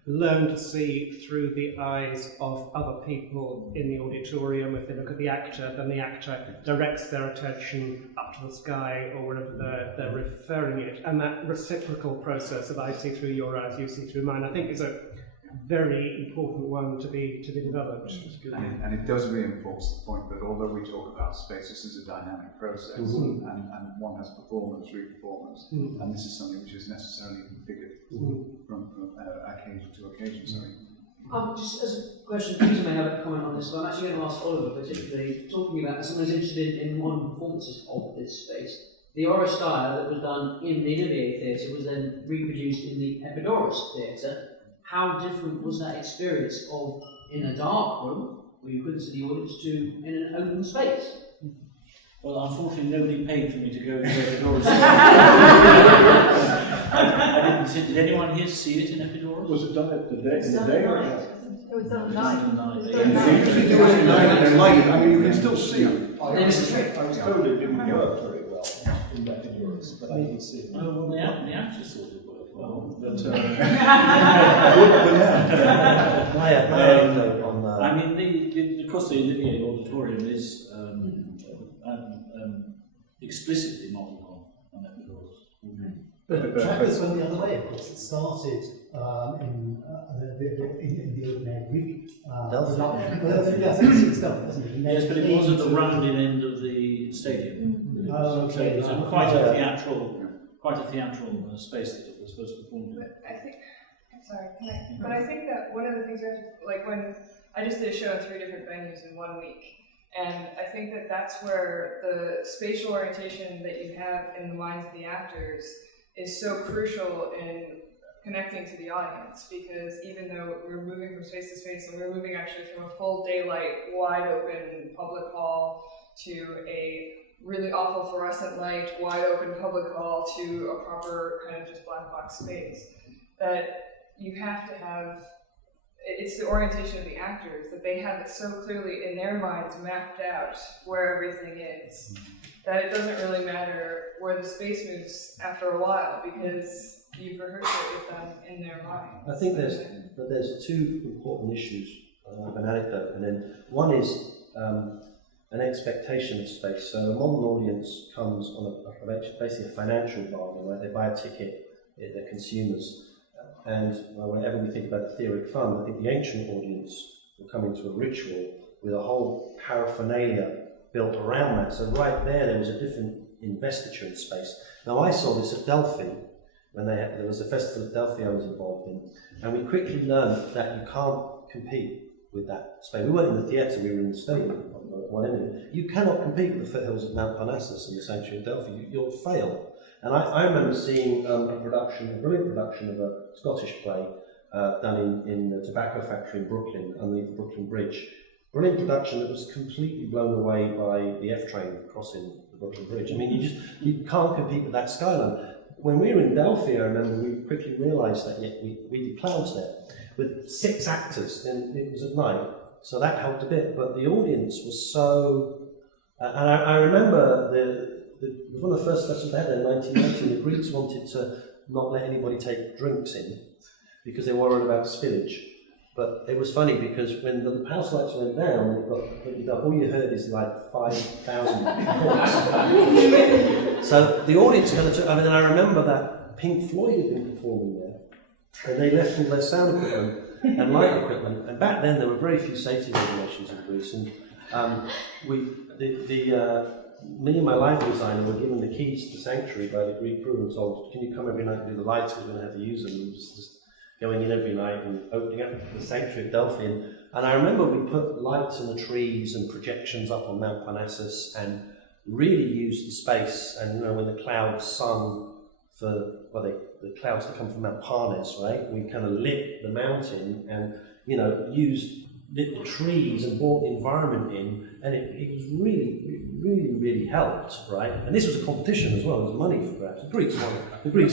learn to see through the eyes of other people in the auditorium. If they look at the actor, then the actor directs their attention up to the sky or wherever they're referring it. And that reciprocal process of I see through your eyes, you see through mine, I think is a very important one to be developed. And it does reinforce the point that although we talk about space, this is a dynamic process, and one has performance, re-performance, and this is something which is necessarily configured from occasion to occasion. Sorry. Just as a question, Peter may have a comment on this, but I'm actually going to ask Oliver particularly, talking about someone who's interested in modern performances of this space. The Oresteia that was done in the Olivier Theatre was then reproduced in the Epidaurus Theatre. How different was that experience of in a dark room, where you couldn't see the audience, to in an open space? Well, unfortunately, nobody paid for me to go to Epidaurus. I didn't see. Did anyone here see it in Epidaurus? Was it done at the day? In the day or night? It was done at night. They usually do it at night and they're lighted. I mean, you can still see it. I was told it didn't work very well in Epidaurus, but I didn't see it. Oh, well, the actors thought it worked well, but I mean, of course, the Olivier Auditorium is explicitly modern on Epidaurus. But Trappers went the other way, of course. It started in the open air Greek. Yes, but it was at the rounded end of the stadium. So it was quite a theatrical space that it was first performed in. But I think that one of the things we have to, like when I just did a show in 3 different venues in 1 week, and I think that that's where the spatial orientation that you have in the minds of the actors is so crucial in connecting to the audience, because even though we're moving from space to space, and we're moving actually from a full daylight, wide open public hall to a really awful fluorescent light, wide open public hall to a proper kind of just black box space, that you have to have, it's the orientation of the actors, that they have it so clearly in their minds mapped out where everything is, that it doesn't really matter where the space moves after a while, because you've rehearsed it with them in their mind. I think there's 2 important issues. I have an anecdote, and then one is an expectation of space. So a modern audience comes on basically a financial bargain, right? They buy a ticket, they're consumers. And whenever we think about the theoric fund, I think the ancient audience will come into a ritual with a whole paraphernalia built around that. So right there was a different investiture in space. Now I saw this at Delphi, when there was a festival at Delphi I was involved in, and we quickly learned that you can't compete with that space. We weren't in the theatre, we were in the stadium. You cannot compete with the foothills of Mount Parnassus and the sanctuary of Delphi. You'll fail. And I remember seeing a brilliant production of a Scottish play done in the tobacco factory in Brooklyn, underneath the Brooklyn Bridge. Brilliant production that was completely blown away by the F train crossing the Brooklyn Bridge. I mean, you can't compete with that skyline. When we were in Delphi, I remember we quickly realised that we did Clouds there with 6 actors, and it was at night, so that helped a bit. But the audience was so, and I remember it was one of the first festivals they had in 1990. The Greeks wanted to not let anybody take drinks in because they were worried about spillage. But it was funny because when the house lights went down and it got completely dark, all you heard is like 5,000 calls. So the audience kind of took, I remember that Pink Floyd had been performing there, and they left all their sound equipment and light equipment. And back then there were very few safety regulations in Greece, and me and my lighting designer were given the keys to the sanctuary by the Greek crew and told, can you come every night and do the lights, we're going to have to use them. And just going in every night and opening up the sanctuary at Delphi. And I remember we put lights in the trees and projections up on Mount Parnassus and really used the space. And when the clouds sung for, the clouds that come from Mount Parnes, right? We kind of lit the mountain and, lit the trees and brought the environment in, and it was really helped, right? And this was a competition as well, there was money for grabs. The Greeks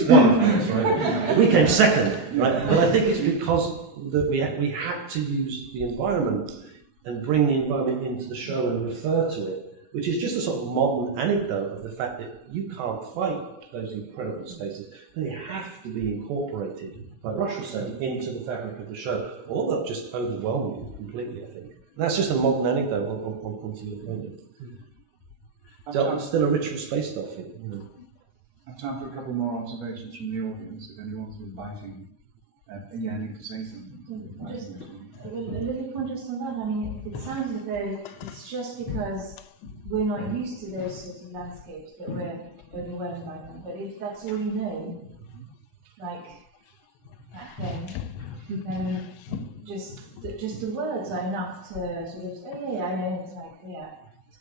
won, right? We came second, right? But I think it's because that we had to use the environment and bring the environment into the show and refer to it, which is just a sort of modern anecdote of the fact that you can't fight those incredible spaces. They have to be incorporated, like Rush was saying, into the fabric of the show, or they'll just overwhelm you completely, I think. And that's just a modern anecdote onto your point. So it's still a ritual space stuff. I have time for a couple more observations from the audience, if anyone's been biting, yearning to say something. Just a little point just on that. I mean, it sounds as though it's just because we're not used to those sorts of landscapes that we're overwhelmed by them. But if that's all you know, like back then just the words are enough to sort of say, yeah, I know it's like, yeah,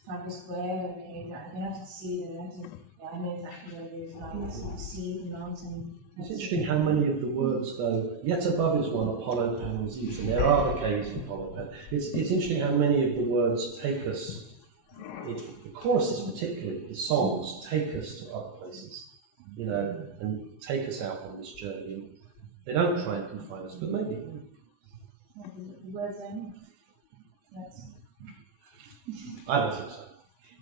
Trafalgar Square, okay, you have to see the I know exactly what it is, like to see the mountain. It's interesting how many of the words, though, yet above is one, Apollo panels used, and there are the caves in Apollo panels. It's interesting how many of the words take us, the choruses particularly, the songs take us to other places, you know, and take us out on this journey. And they don't try and confine us, but maybe. The words are enough. I don't think so.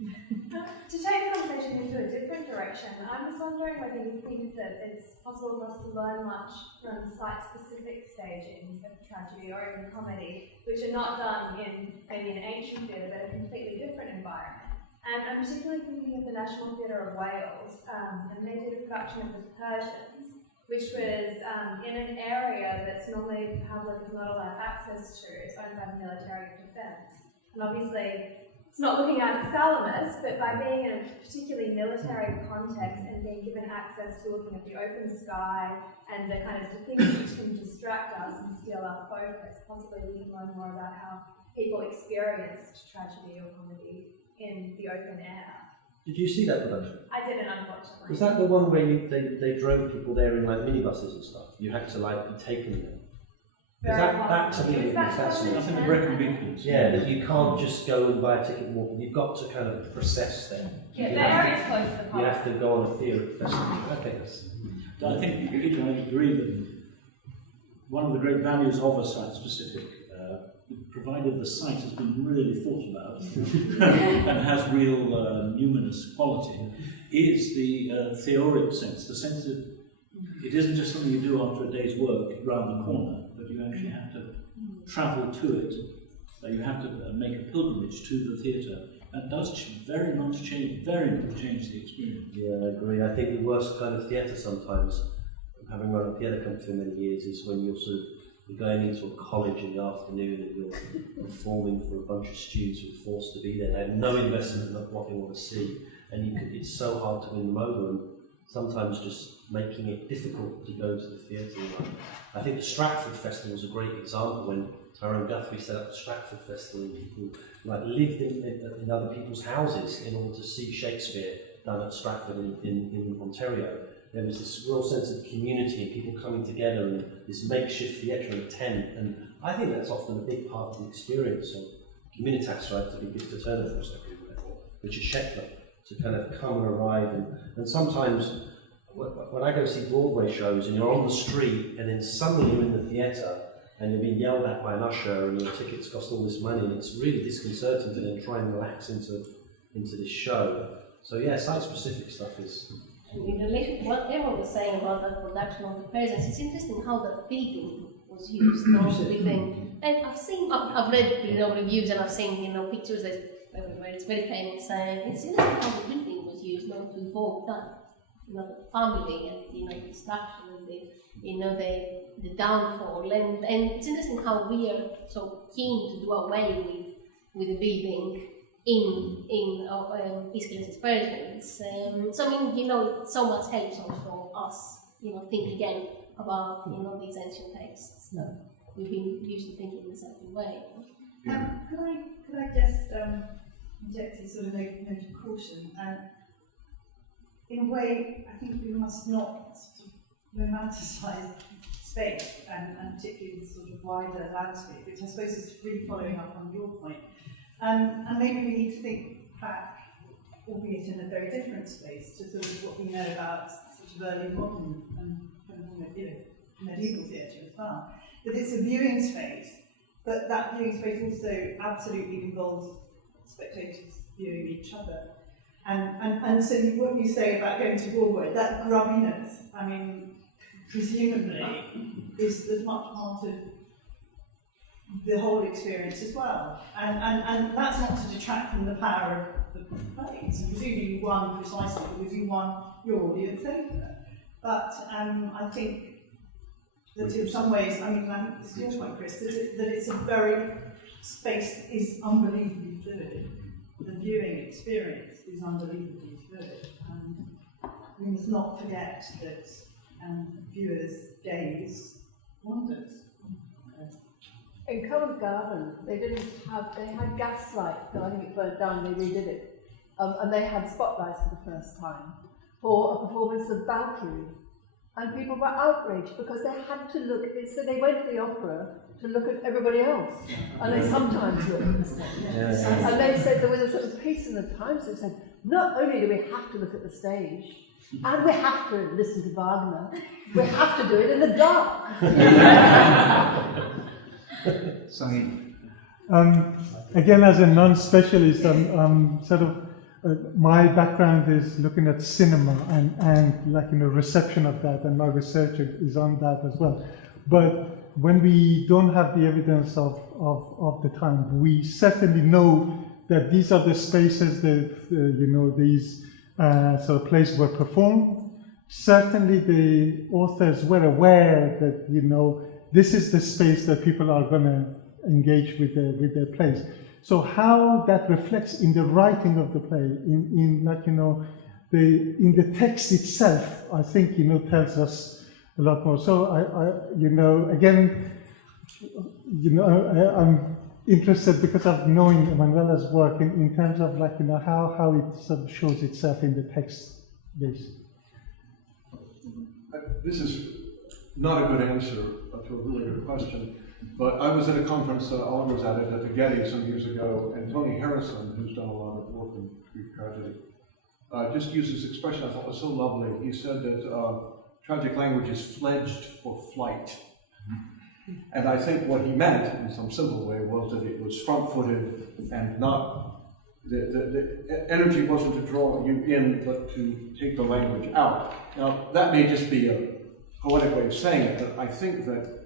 To take the conversation into a different direction, I'm just wondering whether you think that it's possible for us to learn much from site-specific stagings of tragedy or even comedy, which are not done in maybe an ancient theatre, but a completely different environment. And I'm particularly thinking of the National Theatre of Wales, and they did a production of The Persians, which was in an area that's normally the public is not allowed access to. It's owned by the military defence. And obviously, it's not looking out at Salamis, but by being in a particularly military context and being given access to looking at the open sky and the kind of things which can distract us and steal our focus, possibly we can learn more about how people experienced tragedy or comedy in the open air. Did you see that production? I didn't, unfortunately. Was that the one where they drove people there in like minibuses and stuff? You had to like be taken there. That to me would be fascinating. I think the Brecon Beacons. Yeah, that you can't just go and buy a ticket and walk. You've got to kind of process them. Yeah, the area's close to the park. You have to go on a theatre festival. Okay, I think I agree that one of the great values of a site-specific, provided the site has been really thought about and has real numinous quality, is the theoric sense, the sense that it isn't just something you do after a day's work round the corner, but you actually have to travel to it. You have to make a pilgrimage to the theatre. That does very much change the experience. Yeah, I agree. I think the worst kind of theatre sometimes, having run a theatre company for many years, is when you're going into a college in the afternoon and you're performing for a bunch of students who are forced to be there. They have no investment in what they want to see, and it's so hard to win them over. And sometimes just making it difficult to go to the theatre. I think the Stratford Festival is a great example when Tyrone Guthrie set up the Stratford Festival and people lived in other people's houses in order to see Shakespeare done at Stratford in Ontario. There was this real sense of community and people coming together and this makeshift theatre in a tent, and I think that's often a big part of the experience of Communitas, right, to be Victor Turner for a second, or Richard Sheckler, to kind of come and arrive, and sometimes when I go see Broadway shows and you're on the street and then suddenly you're in the theatre and you're being yelled at by an usher and your tickets cost all this money and it's really disconcerting to then try and relax into this show. So yeah, site-specific stuff is... In relation to what Emma was saying about the production of The Presence, it's interesting how the building was used. And I've read reviews and I've seen pictures where it's very famous. And it's interesting how the building was used to evoke that. The family and the destruction and the downfall, and it's interesting how we are so keen to do away with the building in Aeschylus' Aspersions. So I mean, so much helps also us think again about these ancient texts that we've been used to thinking in a certain way. Could I just inject a sort of note of caution? In a way, I think we must not sort of romanticise space and particularly the sort of wider landscape, which I suppose is really following up on your point. And maybe we need to think back, albeit in a very different space, to sort of what we know about sort of early modern and medieval theatre as well. That it's a viewing space but that viewing space also absolutely involves spectators viewing each other. And so what you say about going to Broadway, that grubbiness, I mean, presumably is as much part of the whole experience as well. And that's not to detract from the power of the play. So presumably you won precisely because you won your audience over. But I think that in some ways, I mean, I think this is your point, Chris, that it's a very, space is unbelievably fluid. The viewing experience is unbelievably fluid. And we must not forget that viewers' gaze wanders. In Covent Garden, they had gaslight, but I think it burnt down, they redid it. And they had spotlights for the first time for a performance of Valkyrie. And people were outraged because they had to look, so they went to the opera to look at everybody else. And they sometimes looked at the stage. Yeah. And they said there was a sort of piece in the Times that said, not only do we have to look at the stage, and we have to listen to Wagner, we have to do it in the dark. Again, as a non-specialist, I'm sort of my background is looking at cinema and like reception of that, and my research is on that as well. But when we don't have the evidence of the time, we certainly know that these are the spaces that these sort of plays were performed. Certainly, the authors were aware that this is the space that people are going to engage with their plays. So how that reflects in the writing of the play, in the text itself, I think tells us a lot more. So I'm interested because of knowing Manuela's work in terms of how it sort of shows itself in the text base. This is not a good answer to a really good question. But I was at a conference, Oliver was at it, at the Getty some years ago, and Tony Harrison, who's done a lot of work in Greek tragedy, just used this expression I thought was so lovely. He said that tragic language is fledged for flight. And I think what he meant, in some simple way, was that it was front-footed and not, the energy wasn't to draw you in, but to take the language out. Now, that may just be a poetic way of saying it, but I think that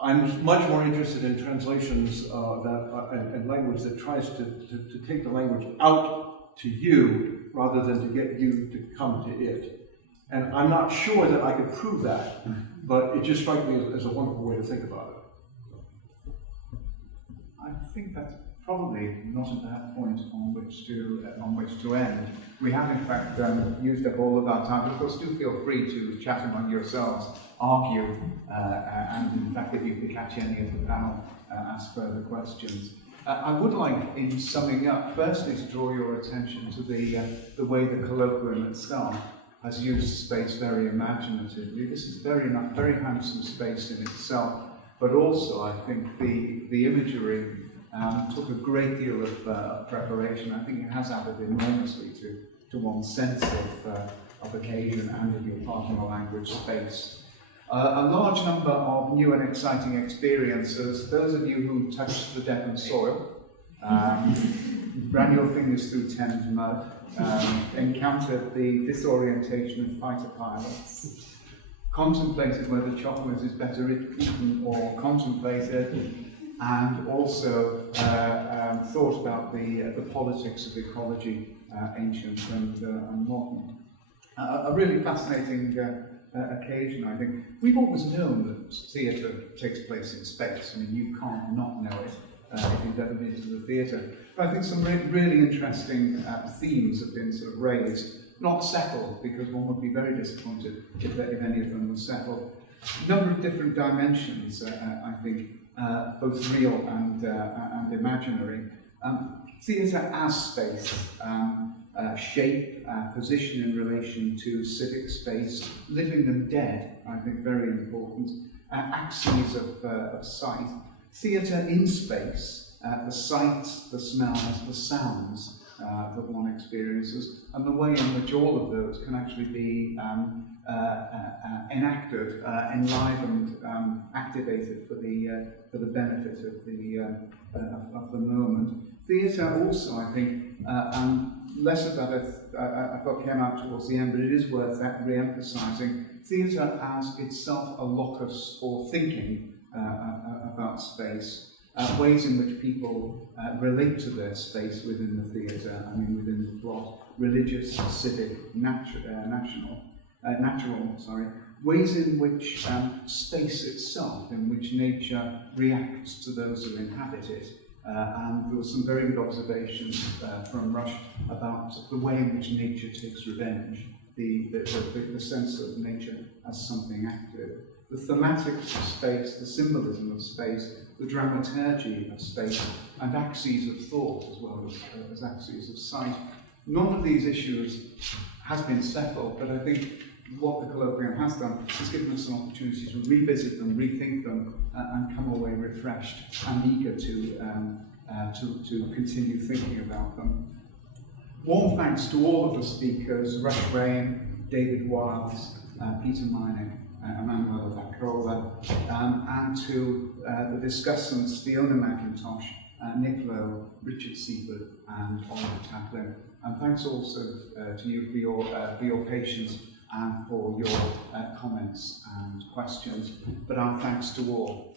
I'm much more interested in translations and language that tries to take the language out to you rather than to get you to come to it. And I'm not sure that I could prove that, but it just strikes me as a wonderful way to think about it. I think that's probably not a bad point on which to end. We have in fact used up all of our time. Of course, do feel free to chat among yourselves, argue, and in fact, if you can catch any of the panel, ask further questions. I would like, in summing up, firstly to draw your attention to the way the colloquium itself has used space very imaginatively. This is very handsome space in itself, but also I think the imagery took a great deal of preparation. I think it has added enormously to one's sense of occasion and of your partner language space. A large number of new and exciting experiences. Those of you who touched the Devon soil, ran your fingers through Thames mud, encountered the disorientation of fighter pilots, contemplated whether chocolate is better eaten or contemplated, and also thought about the politics of ecology, ancient and modern. A really fascinating occasion, I think. We've always known that theatre takes place in space. I mean, you can't not know it if you've ever been to the theatre. But I think some really interesting themes have been sort of raised, not settled, because one would be very disappointed if any of them were settled. A number of different dimensions, I think, both real and imaginary. Theatre as space, shape, position in relation to civic space, living and dead, I think very important, axes of sight, theatre in space, the sights, the smells, the sounds, that one experiences, and the way in which all of those can actually be enacted, enlivened, activated for the benefit of the moment. Theatre also, I think, less of that I thought came out towards the end, but it is worth re-emphasising. Theatre as itself a locus for thinking about space. Ways in which people relate to their space within the theatre, within the plot, religious, civic, natural, ways in which space itself, in which nature reacts to those who inhabit it. And there were some very good observations from Rush about the way in which nature takes revenge, the sense of nature as something active. The thematic of space, the symbolism of space, the dramaturgy of space, and axes of thought as well as axes of sight. None of these issues has been settled, but I think what the colloquium has done is given us an opportunity to revisit them, rethink them, and come away refreshed and eager to continue thinking about them. Warm thanks to all of the speakers, Rush Rain, David Wiles, Peter Mining, Emmanuel Bacola, and to the discussants Fiona McIntosh, Nick Lowe, Richard Seaford, and Oliver Taplin. And thanks also to you for your patience and for your comments and questions. But our thanks to all.